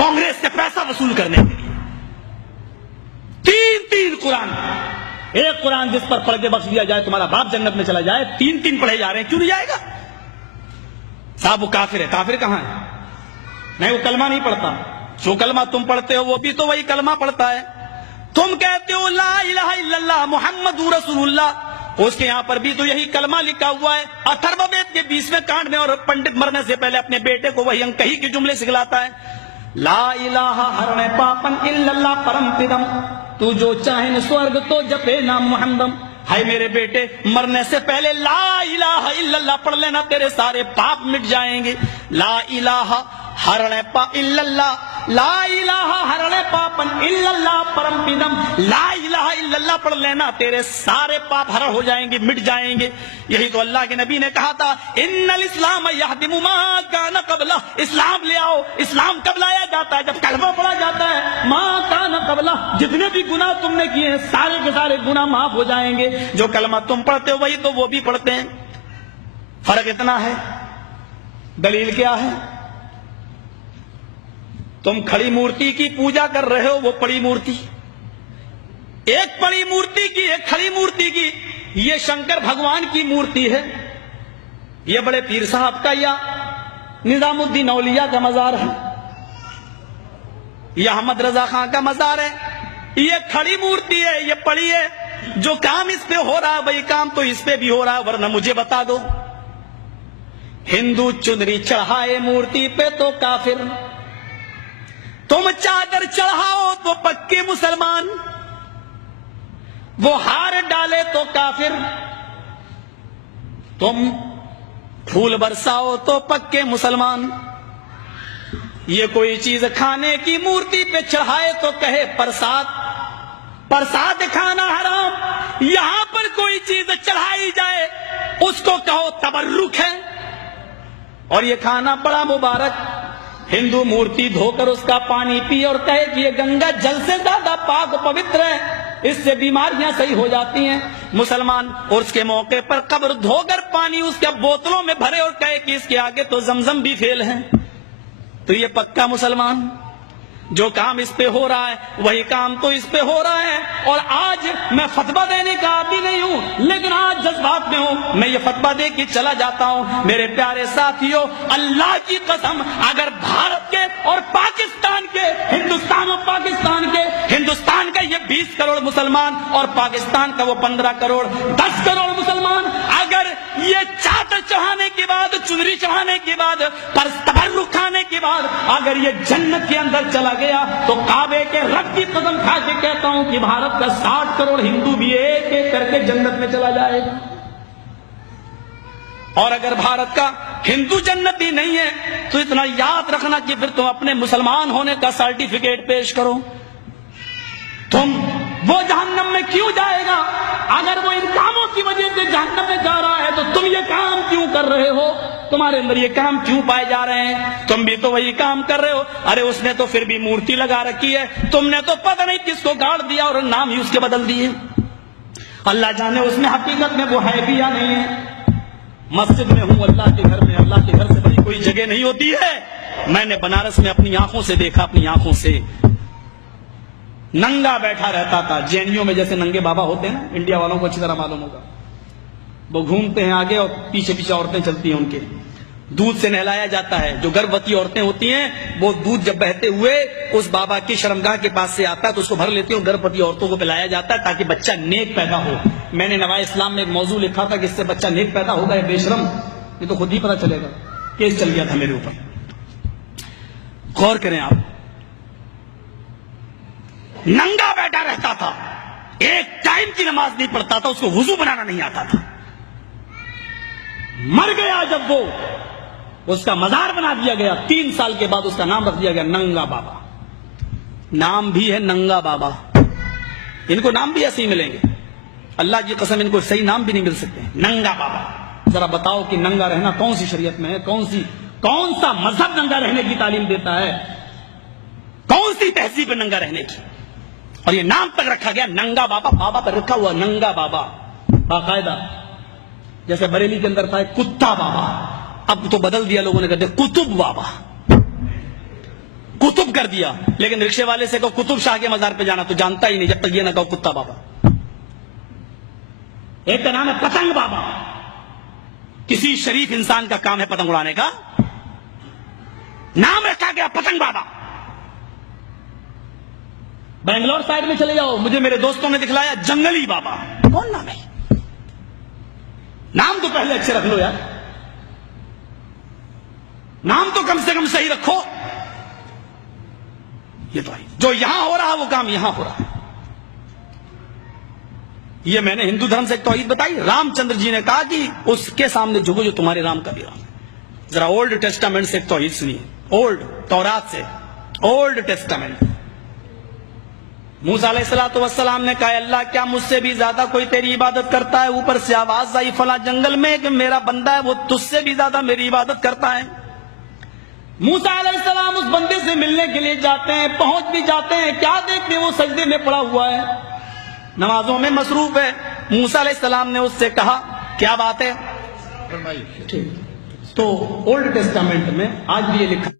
कांग्रेस से पैसा वसूल करने के लिए। तीन कुरान, एक कुरान जिस पर पढ़ के बख्श दिया जाए तुम्हारा बाप जन्नत में चला जाए, तीन पढ़े जा रहे हैं, क्यों नहीं जाएगा? साहब वो काफिर है। काफिर कहां है? नहीं, वो कलमा नहीं पढ़ता। जो कलमा तुम पढ़ते हो वो भी तो वही कलमा पढ़ता है। तुम कहते हो ला इलाहा इल्लल्लाह मुहम्मदुर रसूलुल्लाह, उसके यहां पर भी तो यही कलमा लिखा हुआ है। अथर्ववेद के 20वें कांड में, और पंडित मरने से पहले अपने बेटे को वही अंक ही के जुमले सिखलाता है, ला इलाहा हरणे पापन इल्लल्लाह परम पिदम, तू जो चाहे स्वर्ग तो जपे नाम मुहम्मदम। हाय मेरे बेटे, मरने से पहले ला इलाहा इल्लल्लाह पढ़ लेना, तेरे सारे पाप मिट जाएंगे। ला इलाहा हरणे पा इल्लल्लाह, ला इलाहा हरणे पापन इल्लल्लाह परम पिदम, ला इलाहा इल्लल्लाह पढ़ लेना, तेरे सारे पाप हरण हो जाएंगे, मिट जाएंगे। यही तो अल्लाह के नबी ने कहा था, इन्नल इस्लाम यहदिमु मा कान क़ब्ला, इस्लाम ले आओ। इस्लाम कब लाया जाता है? जब कलमा पढ़ा जाता है। मा कान क़ब्ला, जितने भी गुनाह तुमने किए हैं सारे के सारे गुनाह माफ हो जाएंगे। जो कलमा तुम पढ़ते हो वही तो वो भी पढ़ते हैं। फर्क इतना है। दलील क्या है? तुम खड़ी मूर्ति की पूजा कर रहे हो, वो पड़ी मूर्ति, एक पड़ी मूर्ति की, एक खड़ी मूर्ति की। ये शंकर भगवान की मूर्ति है, ये बड़े पीर साहब का या निजामुद्दीन औलिया का मजार है, यह अहमद रजा खां का मजार है। ये खड़ी मूर्ति है, ये पड़ी है। जो काम इस पे हो रहा है वही काम तो इस पे भी हो रहा है। वरना मुझे बता दो, हिंदू चुनरी चढ़ाए मूर्ति पे तो काफिर, तुम चादर चढ़ाओ तो पक्के मुसलमान, वो हार डाले तो काफिर, तुम फूल बरसाओ तो पक्के मुसलमान। ये कोई चीज खाने की मूर्ति पे चढ़ाए तो कहे प्रसाद, प्रसाद खाना हराम। यहां पर कोई चीज चढ़ाई जाए उसको कहो तबर्रुक है, और ये खाना बड़ा मुबारक। हिंदू मूर्ति धोकर उसका पानी पिए और कहे कि ये गंगा जल से ज्यादा पाक पवित्र है, इससे बीमारियां सही हो जाती हैं। मुसलमान और उसके मौके पर कब्र धोकर पानी उसके बोतलों में भरे और कहे कि इसके आगे तो जमजम भी फेल है, तो ये पक्का मुसलमान। जो काम इस पे हो रहा है वही काम तो इस पे हो रहा है। और आज मैं फतवा देने का आदी नहीं हूं, लेकिन आज जज्बात में हूं, मैं ये फतवा दे के चला जाता हूं। मेरे प्यारे साथियों, अल्लाह की कसम, अगर भारत के और पाकिस्तान के, हिंदुस्तान और पाकिस्तान के, हिंदुस्तान का ये 20 करोड़ मुसलमान और पाकिस्तान का वो 15 करोड़ 10 करोड़ मुसलमान, अगर ये चादर चढ़ाने के बाद, चुनरी चढ़ाने के बाद, तबर्रुक खाने के बाद अगर ये जन्नत के अंदर चला गया, तो काबे के रब की कसम खा के कहता हूं कि भारत का 60 करोड़ हिंदू भी एक एक करके जन्नत में चला जाएगा। और अगर भारत का हिंदू जन्नती नहीं है तो इतना याद रखना कि फिर तुम अपने मुसलमान होने का सर्टिफिकेट पेश करो। तुम वो जहन्नम में क्यों जाएगा? अगर वो इन कामों की वजह से जहन्नम में जा रहा है तो तुम ये काम क्यों कर रहे हो? तुम्हारे अंदर ये काम क्यों पाए जा रहे हैं? तुम भी तो वही काम कर रहे हो। अरे उसने तो फिर भी मूर्ति लगा रखी है, तुमने तो पता नहीं किसको गाड़ दिया और नाम ही उसके बदल दिए। अल्लाह जाने उसमें हकीकत में वो है भी या नहीं है। मस्जिद में हूं, अल्लाह के घर में, अल्लाह के घर से बड़ी कोई जगह नहीं होती है। मैंने बनारस में अपनी आंखों से देखा, अपनी आंखों से, नंगा बैठा रहता था। जैनियों में जैसे नंगे बाबा होते हैं ना, इंडिया वालों को अच्छी तरह मालूम होगा, वो घूमते हैं आगे और पीछे पीछे औरतें चलती हैं, उनके दूध से नहलाया जाता है। जो गर्भवती औरतें होती हैं वो दूध जब बहते हुए उस बाबा की शर्मगाह के पास से आता है तो उसको भर लेती हैं और गर्भवती औरतों को पिलाया जाता है ताकि बच्चा नेक पैदा हो। मैंने नवाए इस्लाम में एक मौजू लिखा था कि इससे बच्चा नेक पैदा होगा या बेशरम, ये तो खुद ही पता चलेगा। केस चल गया था मेरे ऊपर। गौर करें आप, नंगा बैठा रहता था, एक टाइम की नमाज नहीं पढ़ता था, उसको वुजू बनाना नहीं आता था। मर गया जब वो, उसका मजार बना दिया गया। 3 साल के बाद उसका नाम रख दिया गया नंगा बाबा। नाम भी है नंगा बाबा। इनको नाम भी ऐसे ही मिलेंगे, अल्लाह की कसम इनको सही नाम भी नहीं मिल सकते। नंगा बाबा। जरा बताओ कि नंगा रहना कौन सी शरीयत में है? कौन सा मजहब नंगा रहने की तालीम देता है? कौन सी तहजीब नंगा रहने की? और ये नाम तक रखा गया नंगा बाबा। बाबा पर रखा हुआ नंगा बाबा बाकायदा। जैसे बरेली के अंदर था कुत्ता बाबा, अब तो बदल दिया लोगों ने, कहते कुतुब बाबा। कुतुब قطب کر دیا. لیکن رکشے والے سے کہو قطب شاہ کے مزار پہ جانا تو جانتا ہی نہیں جب تک یہ نہ کہو کتا بابا. ایک کا نام ہے پتنگ بابا. کسی شریف انسان کا کام ہے پتنگ اڑانے کا؟ نام رکھا گیا پتنگ بابا. بنگلور سائڈ میں چلے جاؤ, مجھے میرے دوستوں نے دکھلایا جنگلی بابا. کون نام ہے؟ نام تو پہلے اچھے رکھ لو یار, نام تو کم سے کم صحیح رکھو. یہ تو جو یہاں ہو رہا وہ کام یہاں ہو رہا. یہ میں نے ہندو دھرم سے ایک توحید بتائی. رام چندر جی نے کہا کہ اس کے سامنے جھکو جو تمہارے رام کا بھی رام ہے. ذرا اولڈ ٹیسٹامنٹ سے ایک توحید سنیے, اولڈ تورات سے, اولڈ ٹیسٹامنٹ. موسیٰ علیہ الصلوۃ والسلام نے کہا اللہ کیا مجھ سے بھی زیادہ کوئی تیری عبادت کرتا ہے؟ اوپر سے آواز آئی فلاں جنگل میں کہ میرا بندہ ہے وہ تجھ سے بھی زیادہ میری عبادت کرتا ہے. موسیٰ علیہ السلام اس بندے سے ملنے کے لیے جاتے ہیں, پہنچ بھی جاتے ہیں, کیا دیکھتے ہیں وہ سجدے میں پڑا ہوا ہے, نمازوں میں مصروف ہے. موسیٰ علیہ السلام نے اس سے کہا کیا بات ہے؟ تو اولڈ ٹیسٹامنٹ میں آج بھی یہ لکھا